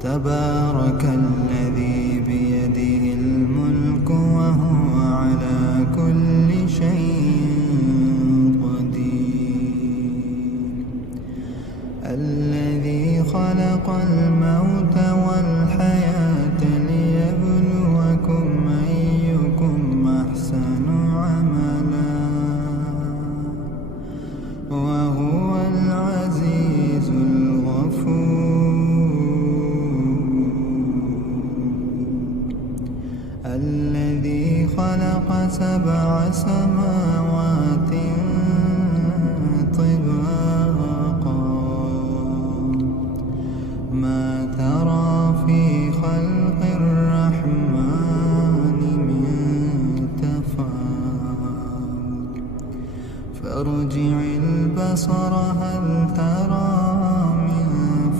تبارك الذي بيده الملك وهو على كل شيء قدير. الذي خلق الموت والحياة ليبلوكم أيكم أحسن عملا وهو العزيز الغفور. الذي خلق 7 سماوات طباقا ما ترى في خلق الرحمن من تفاوت فارجع البصر هل ترى من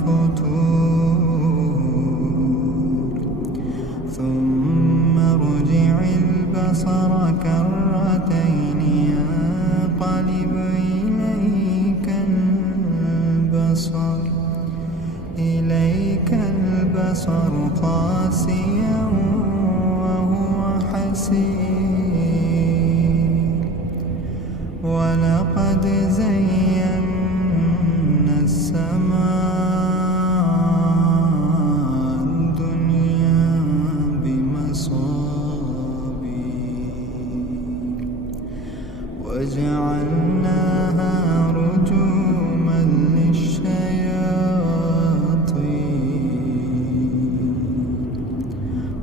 فتور ثم ارجع البصر كرتين ينقلب إليك البصر قاسيا وهو حسير. ولقد زينا السماء الدنيا بمصابيح وجعلناها رجوما للشياطين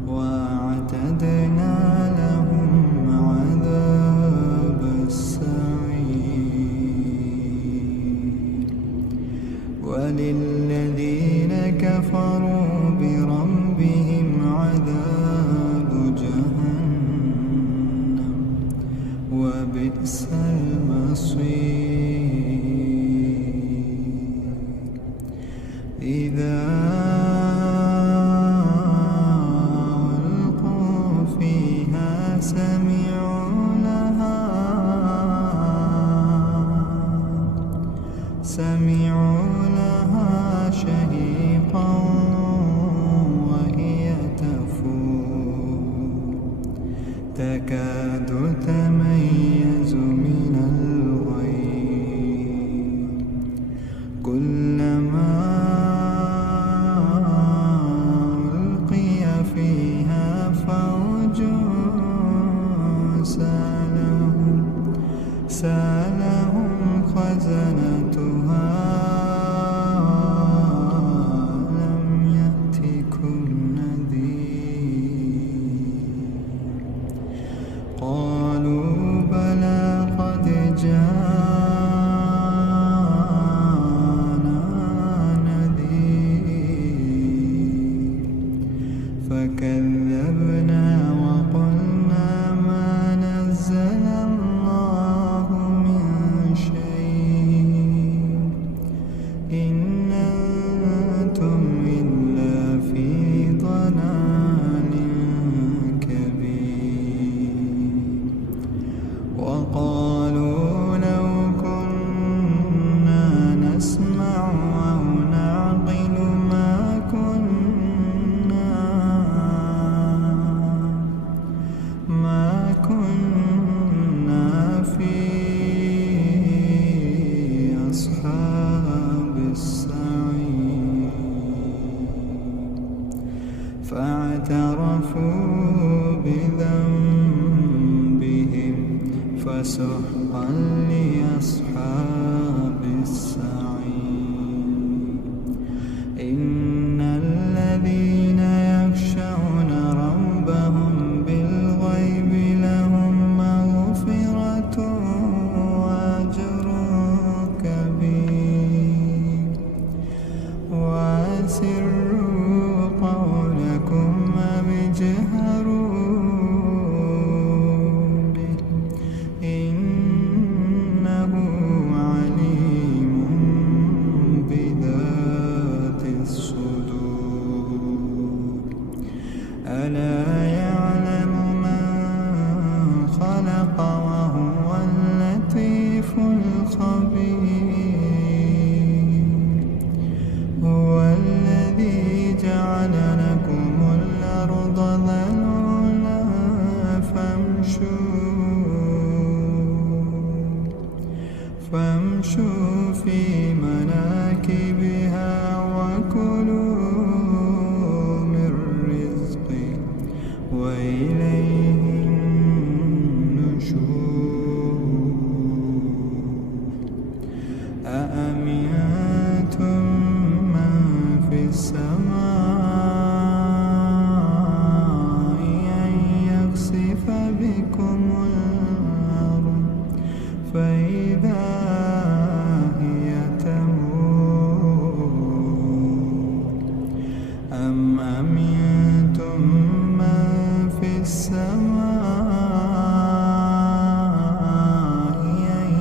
وأعتدنا لهم عذاب السعير. وللذين كفروا بربهم عذاب جهنم وبئس المصير. إذا ألقوا فيها سمعوا لها شهيقا وهي تفور تكاد تميز من الغيظ كلما ألقي فيها فوج سألهم خزنتها لم يأتكم نذير قالوا بلى قد جاءنا نذير فكذبنا وقلنا ما نزل الله من شيء إن أنتم إلا في ضلال كبير. وقالوا لو كنا نسمع أو نعقل ما كنا في أصحاب السعير. فاعترفوا بذنبهم فسحقا لأصحاب السعير. إن الذين يخشون ربهم بالغيب لهم مغفرة وأجر كبير. وأسروا قولكم أو اجهروا به إنه عليم بذات الصدور. ألا يعلم من خلق وهو اللطيف الخبير. هو الذي جعل كلوا من رزقه وإليه النشور أأمنتم من في السماء أن يخسف بكم الأرض فإذا هي تمور أم أمنتم من في السماء أن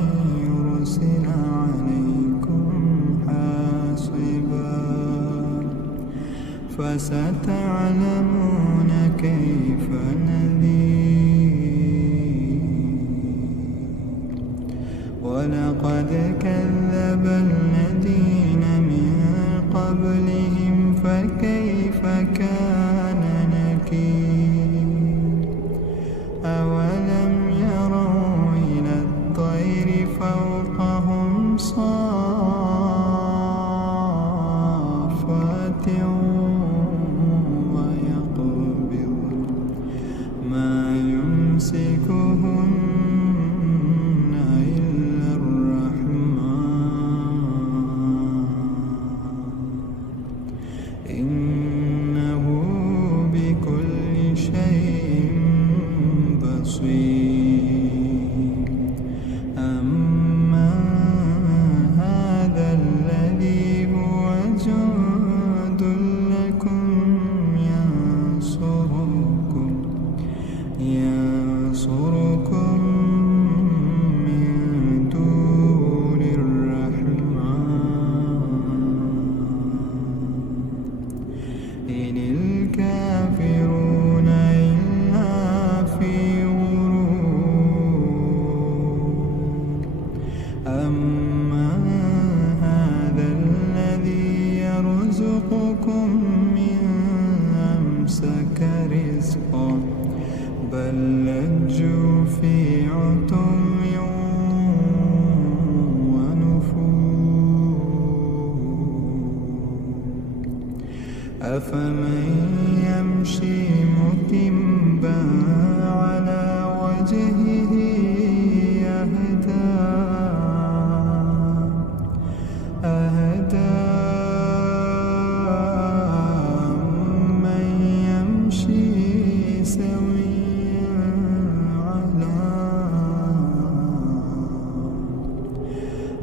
يرسل عليكم حاصبا فستعلمون كيف نذير ولقد كذب الذين من قبلهم فكيف كان نكير أولم يروا إلى الطير فوقهم صافات ويقبض ما يمسكهن إلا الرحمن إنه بكل شيء بصير أمن هذا الذي هو جند لكم ينصركم من دون الرحمن إن الكافرون إلا في غرور أمن هذا الذي يرزقكم من أمسك رزقه بل لجوا في عتو ونفور أفمن يمشي مكبا على وجهه أهدى من يمشي سويا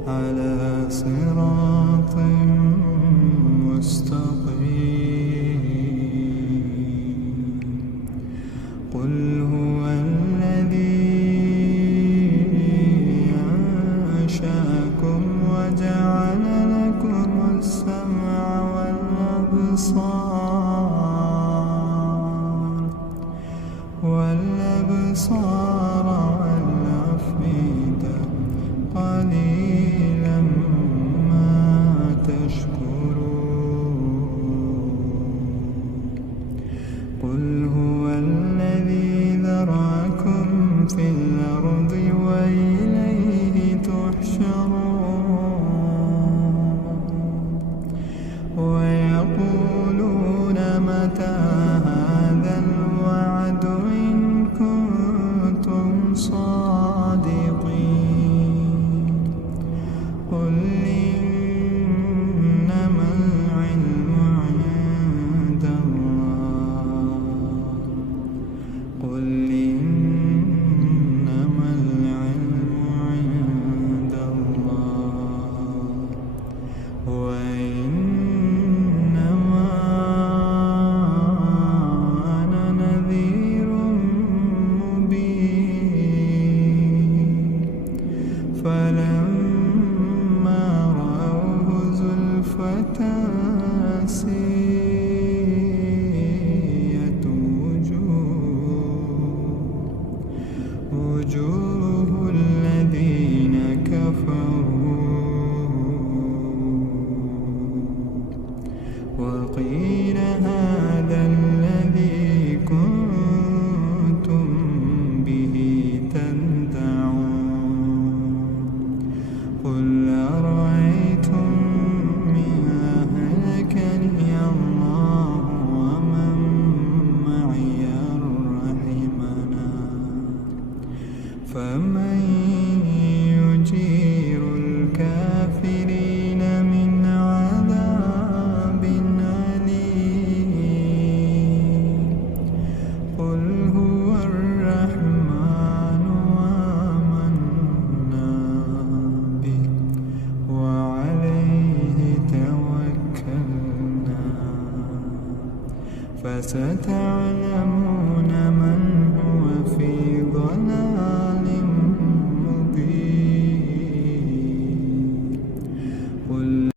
على صراط مستقيم قل هو الذي أنشأكم وجعل لكم السمع والأبصار والأفئدة قليلا ما تشكرون قل هو الذي ذرأكم في الأرض وإليه تحشرون ويقولون متى هذا الوعد إن كنتم صادقين قل إنما العلم عند الله فستعلمون